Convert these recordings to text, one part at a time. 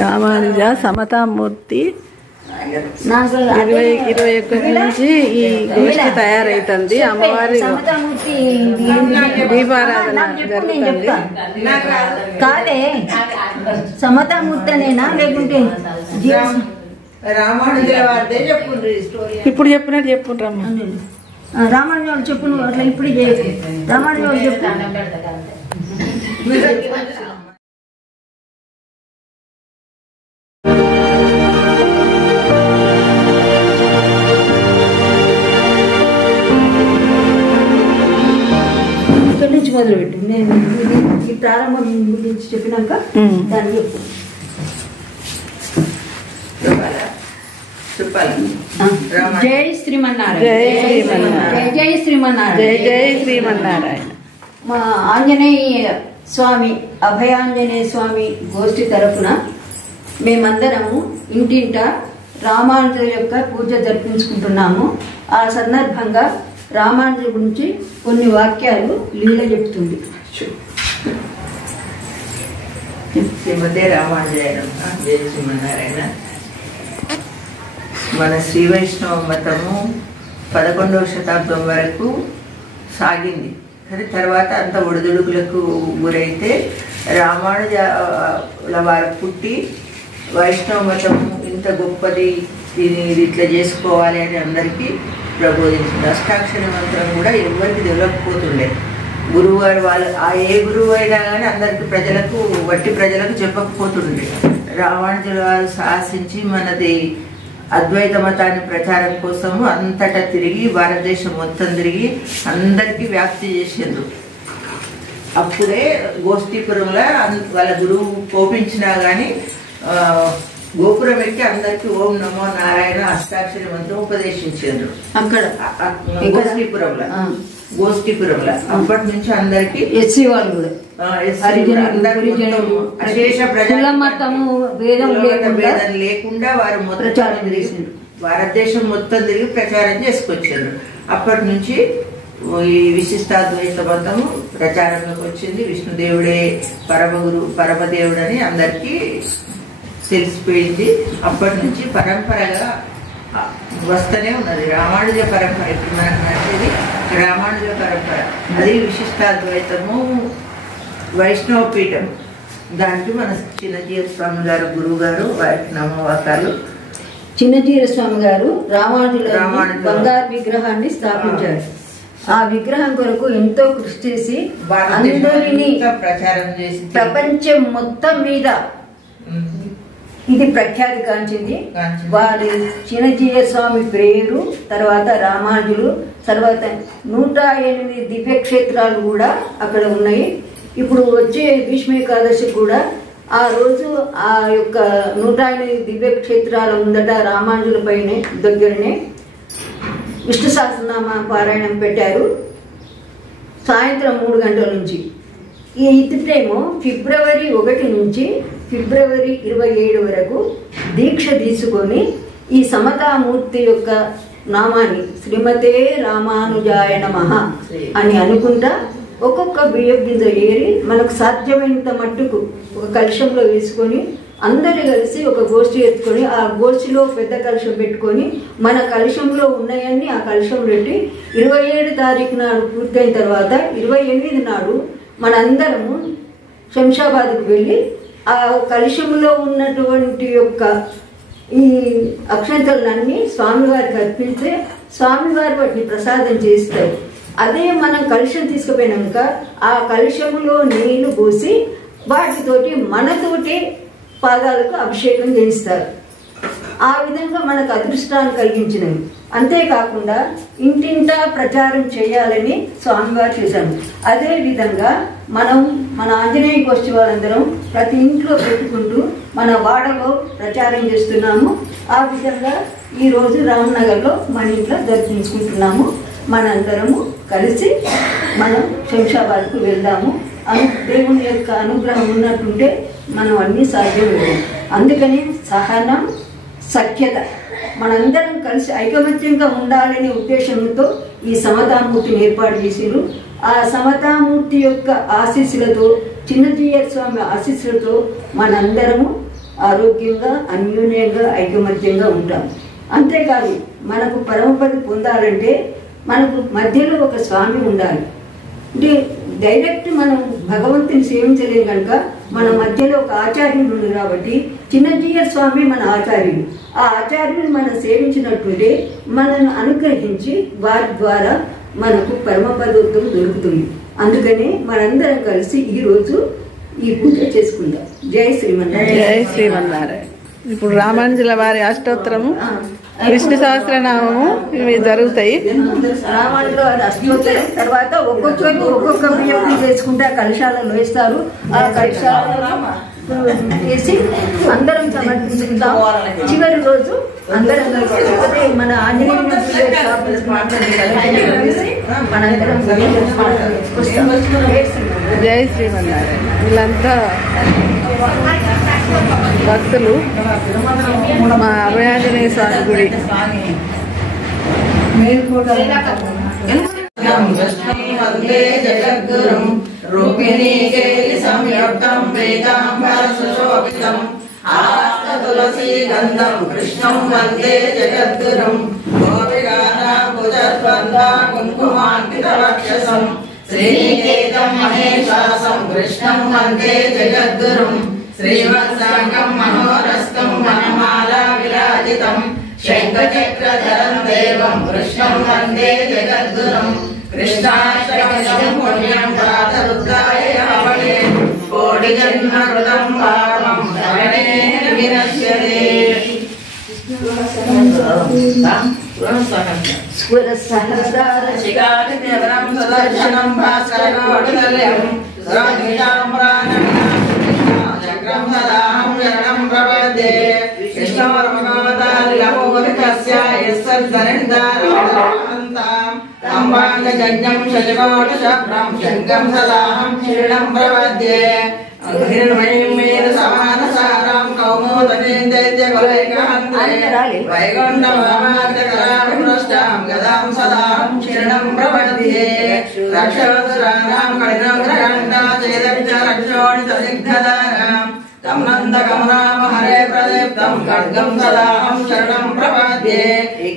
రామానుజ సమతామూర్తి 21 నుంచి ఈ గోష్ఠి తయారైతుంది. అమ్మవారి దీపారాధన జరుగుతుంది. కాదే సమతామూర్తి అనేనా లేకుంటే ఇప్పుడు చెప్పినట్టు చెప్పుకుంటారమ్మా. రామానుజ వాళ్ళు చెప్పు, నువ్వు అట్లా ఇప్పుడు రామానుజ వాళ్ళు చెప్పు. ఇక్కడి నుంచి మొదలుపెట్టు. నేను ఈ ప్రారంభం గురించి చెప్పినాక దాన్ని చెప్పు. జై శ్రీమన్నారాయణ. జై శ్రీమన్నారాయణ. జై జై శ్రీమన్నారాయణ. మా ఆంజనేయ స్వామి అభయాంజనేయ స్వామి గోష్ఠి తరఫున మేమందరము ఇంటింట రామానుజుల యొక్క పూజ జరిపించుకుంటున్నాము. ఆ సందర్భంగా రామానుజుల గురించి కొన్ని వాక్యాలు లీల చెప్తుంది. శ్రీమతే రామానుజాయ జై శ్రీమన్నారాయణ. మన శ్రీ వైష్ణవ మతము 11వ శతాబ్దం వరకు సాగింది. కానీ తర్వాత అంత ఒడిదుడుకులకు గురైతే రామానుజుల వారు పుట్టి వైష్ణవ మతము ఇంత గొప్పది, ఇది ఇట్లా చేసుకోవాలి అని అందరికీ ప్రబోధించింది. అష్టాక్షరి మంత్రం కూడా ఎవరికి తెలియకపోతుండే. గురువు గారు వాళ్ళు ఏ గురువు అయినా కానీ అందరికి ప్రజలకు వట్టి ప్రజలకు చెప్పకపోతుండే. రామానుజుల వారు సాహసించి మనది అద్వైత మతాన్ని ప్రచారం కోసము అంతటా తిరిగి భారతదేశం మొత్తం తిరిగి అందరికీ వ్యాప్తి చేసిండ్రు. అప్పుడే గోష్ఠీపురంలో వాళ్ళ గురువు కోపించినా కానీ గోపురం ఎక్కి అందరికి ఓం నమో నారాయణ అష్టాక్షరి మంత్రం ఉపదేశించారు. అక్కడ గోష్ఠీపురంలో అప్పటి నుంచి అందరికి ఎస్సీ వాళ్ళు కూడా అశేష భేదం లేకుండా వారు మొత్తం భారతదేశం మొత్తం తిరిగి ప్రచారం చేసుకొచ్చారు. అప్పటి నుంచి ఈ విశిష్టాద్వైత మతము ప్రచారంలోకి వచ్చింది. విష్ణుదేవుడే పరమదేవుడు అని అందరికీ తెలిసిపోయింది. అప్పటి నుంచి పరంపరగా వస్తూనే ఉన్నది రామానుజ పరంపర. ఇప్పుడు మనకు నచ్చేది రామానుజ పరంపర. అది విశిష్టాద్వైతము వైష్ణవ పీఠం. దానికి మన చిన్నజీర స్వామి గారు గురువు గారు వారికి నమోవాకాలు. చిన్నజీర స్వామి గారు రామానుజుల బంగారు విగ్రహాన్ని స్థాపించారు. ఆ విగ్రహం కొరకు ఎంతో కృషి చేసి అందరినీ ప్రచారం చేసి ప్రపంచం మొత్తం మీద ఇది ప్రఖ్యాతి కాంచింది. వారి చిన్నజీయ స్వామి పేరు తర్వాత రామానుజులు, తర్వాత 108 దివ్యక్షేత్రాలు కూడా అక్కడ ఉన్నాయి. ఇప్పుడు వచ్చే భీష్మ ఏకాదశి కూడా ఆ రోజు ఆ యొక్క 108 దివ్యక్షేత్రాల ముందట రామానుజుల పైన దగ్గరనే విష్ణు సహస్రనామ పారాయణం పెట్టారు సాయంత్రం 3 గంటల నుంచి. ఈ ఇదిటేమో ఫిబ్రవరి 1 నుంచి ఫిబ్రవరి 27 వరకు దీక్ష తీసుకొని ఈ సమతామూర్తి యొక్క నామాన్ని శ్రీమతే రామానుజాయ నమః అని అనుకుంటా ఒక్కొక్క బియ్యం గింజ ఏరి మనకు సాధ్యమైనంత మట్టుకు ఒక కలశంలో వేసుకొని అందరు కలిసి ఒక గోష్ఠి ఎత్తుకొని ఆ గోష్ఠిలో పెద్ద కలశం పెట్టుకొని మన కలశంలో ఉన్నాయన్నీ ఆ కలశం పెట్టి 27 తారీఖు నాడు పూర్తయిన తర్వాత 28 నాడు మనందరము శంషాబాద్కు వెళ్ళి ఆ కలశంలో ఉన్నటువంటి యొక్క ఈ అక్షంతలన్నీ స్వామివారికి అర్పిస్తే స్వామివారి వాటిని ప్రసాదం చేస్తారు. అదే మనం కలశం తీసుకుపోయినాక ఆ కలశంలో నీళ్లు పోసి వాటితోటి మనతోటి పాదాలకు అభిషేకం చేయిస్తారు. ఆ విధంగా మనకు అదృష్టాన్ని కలిగించినవి. అంతేకాకుండా ఇంటింటా ప్రచారం చేయాలని స్వామివారు చేశాము. అదేవిధంగా మనం మన ఆంజనేయ గోష్ఠి వాళ్ళందరం ప్రతి ఇంట్లో పెట్టుకుంటూ మన వాడలో ప్రచారం చేస్తున్నాము. ఆ విధంగా ఈరోజు రామ్నగర్లో మన ఇంట్లో దర్శించుకుంటున్నాము. మనందరము కలిసి మనం శంషాబాద్కు వెళ్దాము. దేవుని యొక్క అనుగ్రహం ఉన్నట్టుంటే మనం అన్నీ సాధ్యమే. అందుకని సహనం, సఖ్యత మనందరం కలిసి ఐకమత్యంగా ఉండాలనే ఉద్దేశంతో ఈ సమతామూర్తిని ఏర్పాటు చేసిరు. ఆ సమతామూర్తి యొక్క ఆశీస్సులతో చిన్నజీయర్ స్వామి ఆశీస్సులతో మనందరము ఆరోగ్యంగా అన్యోన్యంగా ఐకమత్యంగా ఉంటాం. అంతేకాదు మనకు పరమపది పొందాలంటే మనకు మధ్యలో ఒక స్వామి ఉండాలి. అంటే డైరెక్ట్ మనం భగవంతుని సేవించలేం కనుక మన మధ్యలో ఒక ఆచార్యుడు ఉంది కాబట్టి చిన్నజీయర్ స్వామి మన ఆచార్యుడు. ఆ ఆచార్యుని మనం సేవించినట్టుంటే మనల్ని అనుగ్రహించి వారి ద్వారా మనకు పరమపదోత్తరం దొరుకుతుంది. అందుకని మనందరం కలిసి ఈ రోజు ఈ పూజ చేసుకుందాం. జై శ్రీమన్నారాయణ. జై శ్రీమన్నారాయణ. ఇప్పుడు రామానుజుల వారి అష్టోత్తరము, విష్ణు సహస్రనామము ఇవి జరుగుతాయి. రామానుజుల వారి అష్టోత్తరం తర్వాత ఒక్కొక్క ఒక్కొక్క బియ్యం చేసుకుంటే కలశాలలో వేస్తారు. ఆ కలశాలలో వేసి అందరం సమర్పించుకుంటాం. చివరి రోజు అందరం కలిసి మన ఆంజనేయ మనందరం జై శ్రీమన్నారాయణ. వీళ్ళంతా భక్తులు మా అభయాంజనేయ స్వామి గుడి. వందే జగద్గురుం రూపిణీ కేలి సంయుక్తం వేదాంబర సుశోభితం ఆస్త తులసీ గంధం కృష్ణం వందే జగద్గురుం గోపికానాంబుజస్పంద కుంకుమాంకిత వక్షసం శ్రీనికేతం మహేశాసం కృష్ణం వందే జగద్గురుం శ్రీవత్సాంగం మనోరస్తం వనమాలా విరాజితం శంఖచక్రధరం దేవం కృష్ణం వందే జగద్గురుం కృష్ణాష్టకం పుణ్యం ప్రాతరుద్రాయ యావనే కోటి జన్మ కృతం పాపం శరణే వినశ్యతే. స్వర సహస్రార శిఖాదిత్యవరం సుదర్శనం భాస్కరకోటితల్యం చక్రం సదాహం శరణం ప్రపద్యే అంబాంగజం శతకోటశబ్దం శంఖం సదాహం శరణం ప్రపద్యే హిరణ్మయీం మేన సమానసారాం కౌమోదకేంద్రైత్యకులైకహంత్రే వైకుంఠమామార్గకరాభిమృష్టాం గదాం సదాహం శరణం ప్రపద్యే రక్షోదరాణాం కఠినగ్రహండా చేదక్ష రక్షోణితదిగ్ధదానాం తం నందకమనామ హరే ప్రదీప్తం ఖడ్గం సదాహం శరణం ప్రపద్యే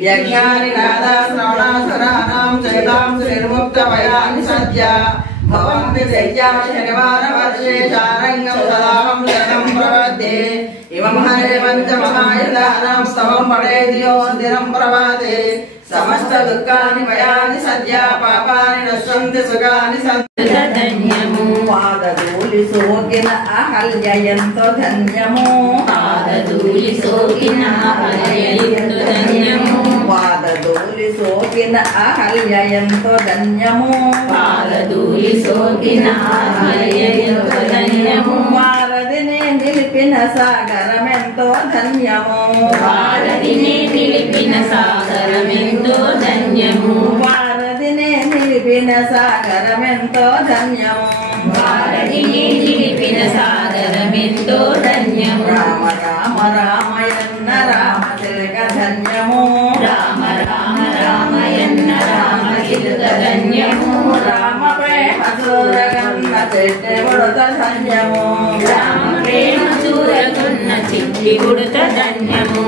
యజ్ఞాని నాదా శ్రవణాసురాణాం చైతాం శ్రీర్ముక్తమయాని సద్య భవంతి దైత్యా శనివార వర్షే చారంగం సదాహం శరణం ప్రపద్యే ఇమం హరే పంచమహాయుధానాం స్తవం పడేదియో దినం ప్రభాతే సమస్త దుఃఖాని భయాని సద్య పాపాని నశ్యంతి సుఖాని సంతి ధన్యము పాదధూళి సోకిన అహల్యయంతో ధన్యము పాదధూళి సోకిన అహల్యయంతో ధన్యము పాదధూళి సోకిన అహల్యయంతో ధన్యము పాదధూళి సోకిన అహల్యయంతో ధన్యము వారధిని నిలిపిన సాగరమెంతో ధన్యము వారధిని నిలిపిన సాగరమెంతో ధన్యము వారధిని నిలిపిన సాగరమెంతో ధన్యము వారధిని నిలిపిన సాగరమెంతో ధన్యము రామ రామ రామయన్న రామ తిలక ధన్యము రామ రామ రామయన్న రామ తిలక ధన్యము రామ ప్రేమ సూరగన్న చెట్టు ఉడత ధన్యము రామ ప్రేమ చూరగున్న చిట్టి ఉడత ధన్యము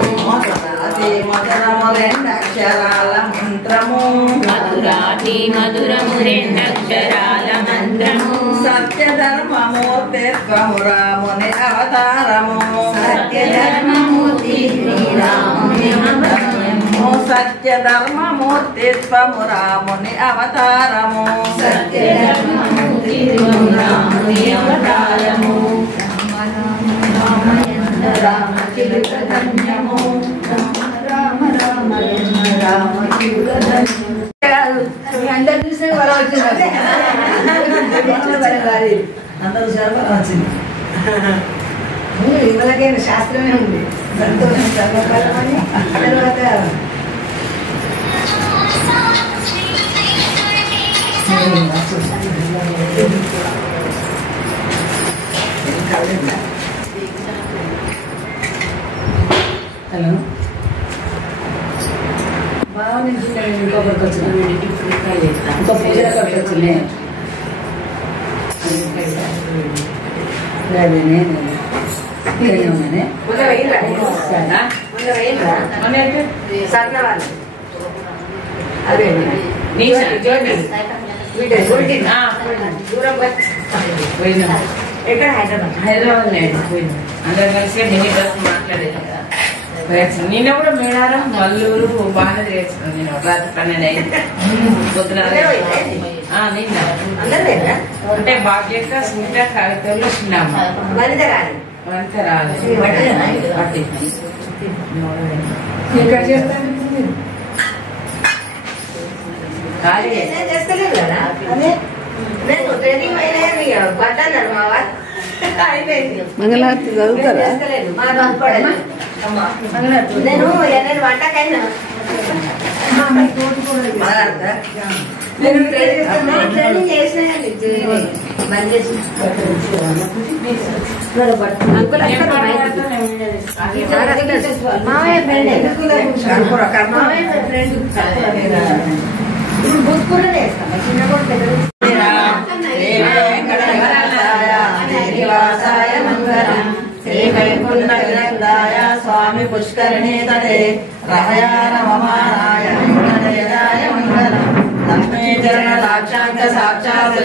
మధురము రెండక్షరాల మంత్రము మధురాతి మధురము రెండక్షరాల మంత్రము సత్యధర్మమూర్తిత్వము రాముని అవతారము సత్యధర్మమూర్తి శ్రీరాముని అవతారము సత్యధర్మమూర్తిత్వము రాముని అవతారము సత్యధర్మమూర్తి రాముని అవతారము రామ చిలుక ధన్యము రామ రామ రామ చిలుక ధన్యము. అందరు చూసే వరం వచ్చింది. అందరూ సర్వరం వచ్చింది. ఇవాళకైనా శాస్త్రమే ఉంది. సంతోషం సర్వకాలమని తర్వాత హలో బాగా ఇంకొకరికి వచ్చిన ఇంకో పూజలకు వచ్చినాయి. ఎక్కడ హైదరాబాద్ అందరు కలిసి మినీ బస్ మాట్లాడేది కదా. నిన్న కూడా మేడారం మల్లూరు బాగానే చేస్తున్నాను నేను. రాత్రి 12 అయింది పొద్దున. నిన్న అంటే బాధ్యత సుమిత కాగితంలో చిన్నమ్మ వంత రాలేదు. ఇక్కడ చేస్తాను చేస్తలేదు కదా. నేను ట్రైనింగ్ అయినా పడ్డాను మా వారు అయిపోయింది. మంగళహారతి చదువుతారా? నేను వంటకైనా ట్రైనింగ్ చేసిన స్వామి పుష్కరిణీ తటే రహయాన మమానాయ మంగళయాయ మంగళం లక్ష్మీ చరణ సాక్షాంత సాక్షాత్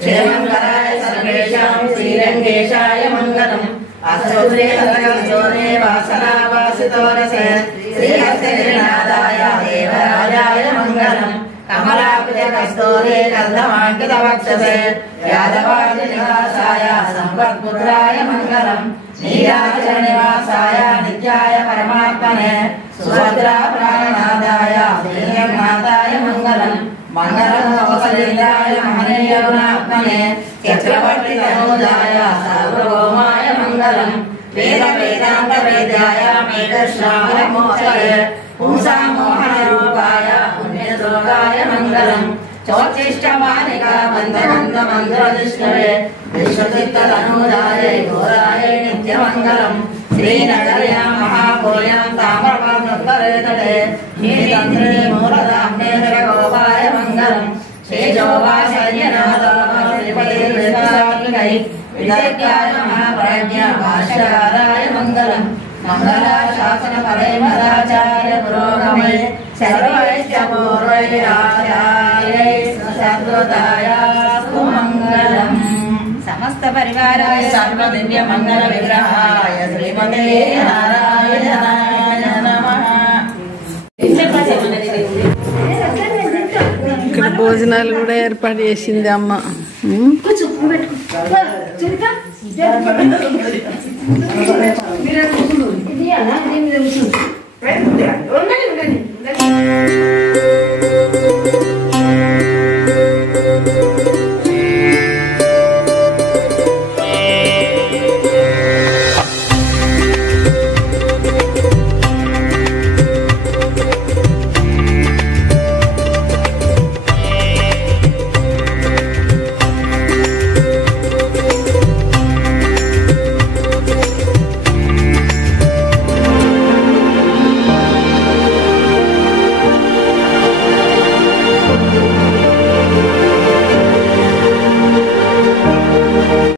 క్షేమంకరాయ సర్వేషాం శ్రీరంగేశాయ మంగళం అసౌరే సర్గంసోనే వాసనావాసితోరసే శ్రీహస్తనాదాయ దేవరాజాయ మంగళం కమలాపజ కస్తూరే కర్ధమాంకిత వక్షసే యాదవాది నివాసాయ సంపత్పుత్రాయ మంగళం నీరాజన నివాసాయ నిత్యాయ పరమాత్మనే సుభద్రా ప్రాణనాదాయ శ్రీరంగనాథాయ మంగళం మంగళం అవసరేంద్రాయ మహనీయగుణాత్మనే చక్రవర్తి తనూజాయ సార్వభౌమాయ మంగళం వేద వేదాంత వేద్యాయ మేఘశ్రావణ మోక్షయే పుంసామోహన రూపాయ పుణ్యశ్లోకాయ మంగళం చోచ్చిష్టమానిక మందమంద మంత్రనిష్ఠవే విశ్వచిత్త తనూజాయ ఘోరాయ నిత్యమంగళం శ్రీనగర్యాం మహాభూయాం తామ్రపర్ణోత్తరే తటే నీతంత్రే మూలధామ్నే జగగోపాయ మంగళం విదగ్గాయ మహాప్రజ్ఞ భాష్యకారాయ మంగళం మంగళాశాసన పరమదాచార్య పురోగమే సర్వైశ్చపూర్వైరాచార్యై సద్వతాయాస్తు మంగళం సమస్త పరివారాయ సర్వ దివ్య మంగళ విగ్రహాయ శ్రీమతే నారాయణాయ నమః. ఇక్కడ భోజనాలు కూడా ఏర్పాటు చేసింది అమ్మ.